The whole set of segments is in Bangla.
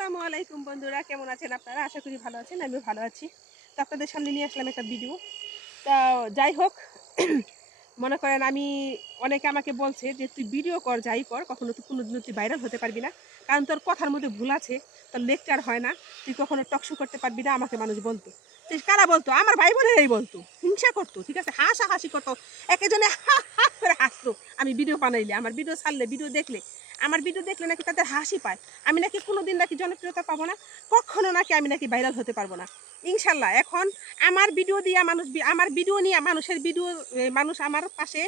আসসালামু আলাইকুম বন্ধুরা, কেমন আছেন আপনারা? আশা করি ভালো আছেন। আমিও ভালো আছি। তো আপনাদের সামনে নিয়ে আসলাম একটা ভিডিও। তা যাই হোক, মনে করেন আমি অনেকে আমাকে বলছে যে তুই ভিডিও কর, যাই কর, কখনো তুই কোনোদিনও তুই ভাইরাল হতে পারবি না। কারণ তোর কথার মধ্যে ভুল আছে, তোর লেকচার হয় না, তুই কখনো টকশো করতে পারবি না। আমাকে মানুষ বলতো। তো কারা বলতো? আমার ভাই বোনেরাই বলতো, হিংসা করতো, ঠিক আছে, হাসাহাসি করতো। একেজনে হা হা করে হাসতো আমি ভিডিও বানাইলে, আমার ভিডিও ছাড়লে, আমার ভিডিও দেখলে নাকি তাদের হাসি পায়। আমি নাকি কোনোদিন নাকি জনপ্রিয়তা পাবো না, কখনো নাকি আমি নাকি ভাইরাল হতে পারবো না। ইনশাল্লাহ এখন আমার ভিডিও দিয়া মানুষ, আমার ভিডিও নিয়ে মানুষের ভিডিও, মানুষ আমার পাশে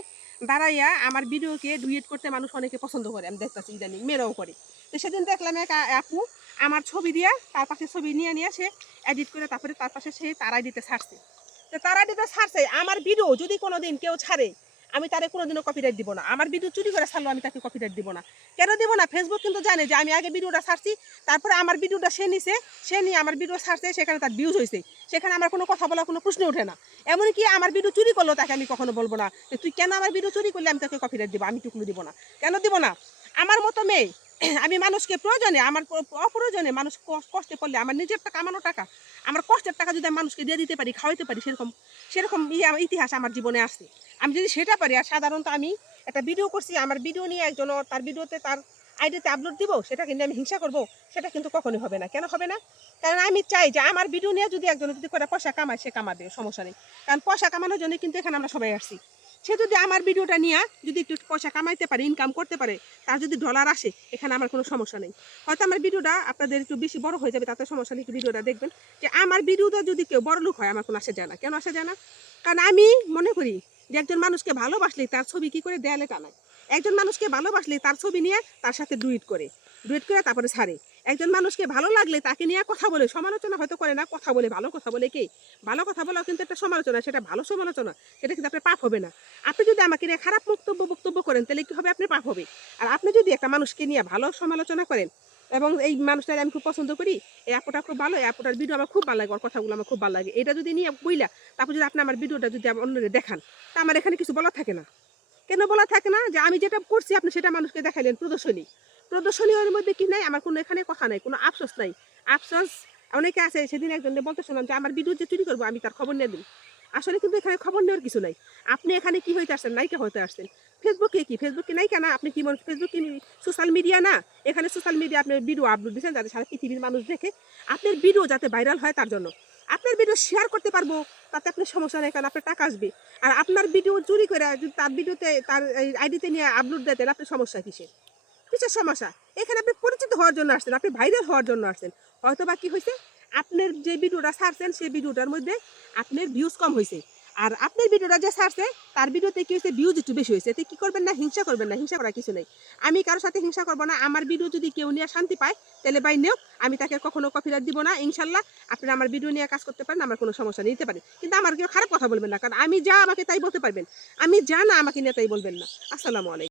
দাঁড়াইয়া আমার ভিডিওকে ডুয়েট করতে মানুষ অনেকে পছন্দ করে। আমি দেখতেছি ইদানিং মেয়েরাও করে। তো সেদিন দেখলাম এক আপু আমার ছবি দিয়া তার পাশে ছবি নিয়ে নিয়ে সে এডিট করে তারপরে তার পাশে সে তার আইডিতে ছাড়ছে। তো তার আইডিতে ছাড়ছে, আমার ভিডিও যদি কোনোদিন কেউ ছাড়ে আমি তারে কোনোদিনও কপিরাইট দিব না। আমার ভিডিও চুরি করে ছাড়লো, আমি তাকে কপিরাইট দিব না। কেন দিব না? ফেসবুক কিন্তু জানে যে আমি আগে ভিডিওটা ছাড়ছি, তারপরে আমার ভিডিওটা সে নিছে, সে নিয়ে আমার ভিডিও ছাড়ছে, সেখানে তার ভিউজ হয়েছে, সেখানে আমার কোনো কথা বলার কোনো প্রশ্ন ওঠে না। এমনকি আমার ভিডিও চুরি করলো তাকে আমি কখনো বলবো না যে তুই কেন আমার ভিডিও চুরি করলে আমি তাকে কপিরাইট দিব, আমি টুকলো দিব না। কেন দিব না? আমার মতো মেয়ে, আমি মানুষকে প্রয়োজনে, আমার অপ্রয়োজনে মানুষ কষ্টে পড়লে আমার নিজের কামানো টাকা, আমার কষ্টের টাকা যদি আমি মানুষকে দিয়ে দিতে পারি, খাওয়াইতে পারি, সেরকম সেরকম ইতিহাস আমার জীবনে আসছে। আমি যদি সেটা পারি, আর সাধারণত আমি একটা ভিডিও করছি, আমার ভিডিও নিয়ে একজন তার ভিডিওতে তার আইডিতে আপলোড দিব, সেটা কিন্তু আমি হিংসা করব, সেটা কিন্তু কখনোই হবে না। কেন হবে না? কারণ আমি চাই যে আমার ভিডিও নিয়ে যদি একজন যদি করে পয়সা কামায়, সে কামাবে, সমস্যা নেই। কারণ পয়সা কামানোর জন্য কিন্তু এখানে আমরা সবাই আসছি। সে যদি আমার ভিডিওটা নিয়ে যদি একটু পয়সা কামাইতে পারে, ইনকাম করতে পারে, তার যদি ডলার আসে, এখানে আমার কোনো সমস্যা নেই। হয়তো আমার ভিডিওটা আপনাদের একটু বেশি বড় হয়ে যাবে, তাতে সমস্যা নেই। একটু ভিডিওটা দেখবেন যে আমার ভিডিওটা যদি কেউ বড় লোক হয়, আমার কোনো আসে যায় না। কেন আসে যায় না? কারণ আমি মনে করি যে একজন মানুষকে ভালোবাসলে তার ছবি কি করে দেয়ালে টানায়। একজন মানুষকে ভালোবাসলে তার ছবি নিয়ে তার সাথে ডুইট করে তারপরে ছাড়ে। একজন মানুষকে ভালো লাগলে তাকে নিয়ে কথা বলে, সমালোচনা হয়তো করে না, কথা বলে, ভালো কথা বলে। কে ভালো কথা বলাও কিন্তু একটা সমালোচনা, সেটা ভালো সমালোচনা, সেটা কিন্তু আপনার পাপ হবে না। আপনি যদি আমাকে নিয়ে খারাপ বক্তব্য করেন, তাহলে কি হবে? আপনি পাপ হবে। আর আপনি যদি একটা মানুষকে নিয়ে ভালো সমালোচনা করেন, এবং এই মানুষটাকে আমি খুব পছন্দ করি, এই আপুটা খুব ভালো, এই আপুটার ভিডিও আমার খুব ভালো লাগে, ওর কথাগুলো আমার খুব ভালো লাগে, এটা যদি নিয়ে বইলা তারপর যদি আপনি আমার ভিডিওটা যদি অন্যদের দেখান, তা আমার এখানে কিছু বলা থাকে না। কেন বলা থাকে না? যে আমি যেটা করছি আপনি সেটা মানুষকে দেখাইলেন, প্রদর্শনীর মধ্যে কি নাই? আমার কোনো এখানে কথা নাই, কোনো আফসোস নাই। আফসোস অনেকে আছে, সেদিন একজন বলতে শুনলাম যে আমার ভিডিও যে চুরি করবো আমি তার খবর নিয়ে দিই। আসলে কিন্তু এখানে খবর নেওয়ার কিছু নাই। আপনি এখানে কি হইতে আসছেন? নায়িকা হতে আসছেন। ফেসবুক কি নায়িকা না? আপনি কি মনে, ফেসবুক কি সোশ্যাল মিডিয়া না? এখানে সোশ্যাল মিডিয়া আপনি ভিডিও আপলোড দিচ্ছেন যাতে সারা পৃথিবীর মানুষ দেখে, আপনার ভিডিও যাতে ভাইরাল হয় তার জন্য। আপনার ভিডিও শেয়ার করতে পারবো, তাতে আপনার সমস্যা নেই, কারণ আপনার টাকা আসবে। আর আপনার ভিডিও চুরি করে যদি তার ভিডিওতে, তার আইডিতে নিয়ে আপলোড দেন, আপনার সমস্যা কিসের? কিসের সমস্যা? এখানে আপনি পরিচিত হওয়ার জন্য আসছেন, আপনি ভাইরাল হওয়ার জন্য আসছেন। হয়তো বা কি হয়েছে, আপনার যে ভিডিওটা ছাড়ছেন সেই ভিডিওটার মধ্যে আপনার ভিউজ কম হয়েছে, আর আপনার ভিডিওটা যে ছাড়ছে তার ভিডিওতে কি হয়েছে, ভিউজ একটু বেশি হয়েছে। এতে কি করবেন না? হিংসা করবেন না। হিংসা করার কিছু নেই। আমি কারোর সাথে হিংসা করবো না। আমার ভিডিও যদি কেউ নিয়ে শান্তি পায়, তাহলে বাই নেও, আমি তাকে কখনো কপিরাইট দিব না। ইনশাল্লাহ আপনারা আমার ভিডিও নিয়ে কাজ করতে পারেন, আমার কোনো সমস্যা নিতে পারেন, কিন্তু আমার কেউ খারাপ কথা বলবেন না। কারণ আমি যা আমাকে তাই বলতে পারবেন, আমি যা না আমাকে নিয়ে তাই বলবেন না। আসসালামু আলাইকুম।